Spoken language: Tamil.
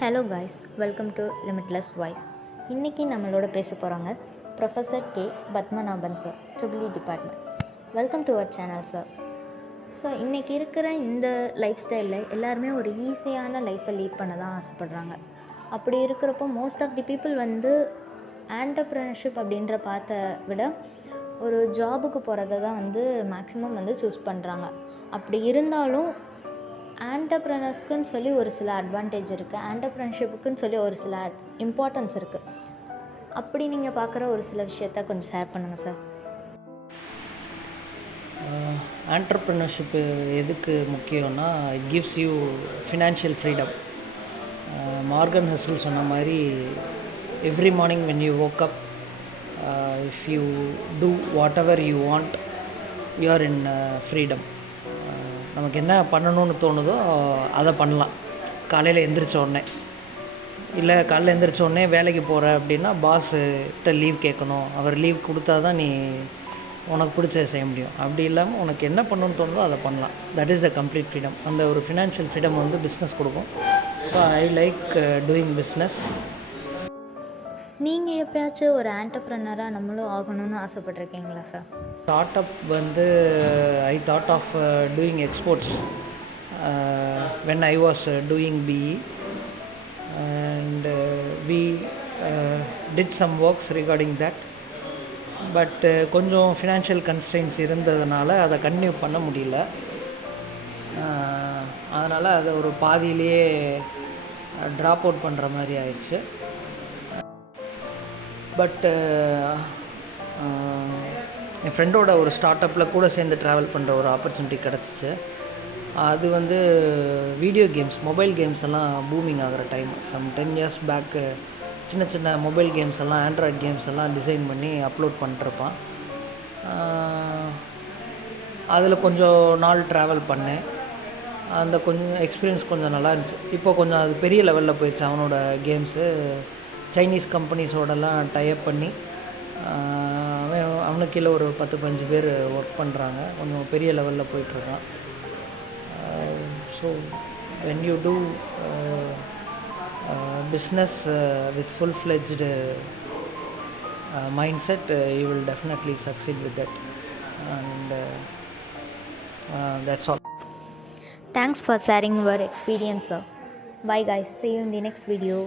Hello guys, welcome to limitless voice. இன்றைக்கி நம்மளோட பேச போகிறாங்க professor K Padmanabhan sir, triple E department. Welcome to our channel sir. So இன்றைக்கி இருக்கிற இந்த லைஃப் ஸ்டைலில் எல்லாருமே ஒரு ஈஸியான லைஃப்பை லீட் பண்ண தான் ஆசைப்பட்றாங்க. அப்படி இருக்கிறப்போ most of the people entrepreneurship அப்படின்ற பார்த்த விட ஒரு ஜாபுக்கு போகிறத தான் மேக்ஸிமம் சூஸ் பண்ணுறாங்க. அப்படி இருந்தாலும் ஆண்டர்ப்ரனர்ஸ்க்குன்னு சொல்லி ஒரு சில அட்வான்டேஜ் இருக்குது, ஆண்டர்ப்ரனர்ஷிப்புக்குன்னு சொல்லி ஒரு சில இம்பார்ட்டன்ஸ் இருக்குது. அப்படி நீங்கள் பார்க்குற ஒரு சில விஷயத்த கொஞ்சம் ஷேர் பண்ணுங்கள் சார். ஆண்டர்ப்ரனர்ஷிப்பு எதுக்கு முக்கியம்னா, it gives you financial freedom. Morgan Housel சொன்ன மாதிரி, every morning when you woke up, if you do whatever you want, you are in freedom. நமக்கு என்ன பண்ணணும்னு தோணுதோ அதை பண்ணலாம். காலையில் எந்திரிச்ச உடனே, இல்லை காலையில் எந்திரிச்ச உடனே வேலைக்கு போகிற அப்படின்னா பாஸ்கிட்ட லீவ் கேட்கணும். அவர் லீவ் கொடுத்தா தான் நீ உனக்கு பிடிச்சதை செய்ய முடியும். அப்படி இல்லாமல் உனக்கு என்ன பண்ணணும்னு தோணுதோ அதை பண்ணலாம். That is the complete freedom. அந்த ஒரு ஃபினான்ஷியல் ஃப்ரீடம் பிஸ்னஸ் கொடுக்கும். So I like doing business. நீங்கள் எப்பயாச்சும் ஒரு ஆண்டர்ப்ரனராக நம்மளும் ஆகணும்னு ஆசைப்பட்டிருக்கீங்களா sir? Start up I thought of doing exports when I was doing BE, and we did some works regarding that, but கொஞ்சம் ஃபினான்ஷியல் கன்ஸ்ட்ரெயின்ஸ் இருந்ததுனால அதை கன்டினியூ பண்ண முடியல. அதனால் அதை ஒரு பாதியிலேயே ட்ராப் அவுட் பண்ணுற மாதிரி ஆயிடுச்சு. பட் என் ஃப்ரெண்டோட ஒரு ஸ்டார்ட் அப்பில் கூட சேர்ந்து ட்ராவல் பண்ணுற ஒரு ஆப்பர்ச்சுனிட்டி கிடச்சிச்சு. அது வீடியோ கேம்ஸ், மொபைல் கேம்ஸ் எல்லாம் பூமிங் ஆகிற டைம். சம் 10 years பேக்கு சின்ன சின்ன மொபைல் கேம்ஸ் எல்லாம், ஆண்ட்ராய்ட் கேம்ஸ் எல்லாம் டிசைன் பண்ணி அப்லோட் பண்ணிட்டுருப்பான். அதில் கொஞ்சம் நாள் ட்ராவல் பண்ணேன். அந்த கொஞ்சம் எக்ஸ்பீரியன்ஸ் கொஞ்சம் நல்லா இருந்துச்சு. இப்போ கொஞ்சம் அது பெரிய லெவலில் போயிடுச்சு. அவனோட கேம்ஸு சைனீஸ் கம்பெனிஸோடலாம் டைப் பண்ணி அவனுக்கு கீழே ஒரு 10-15 பேர் ஒர்க் பண்ணுறாங்க. கொஞ்சம் பெரிய லெவலில் போயிட்டுருக்கான். So when you do business with full-fledged mindset, you will definitely succeed with that, and that's all. Thanks for sharing your experience, sir. Bye guys, see you in the next video.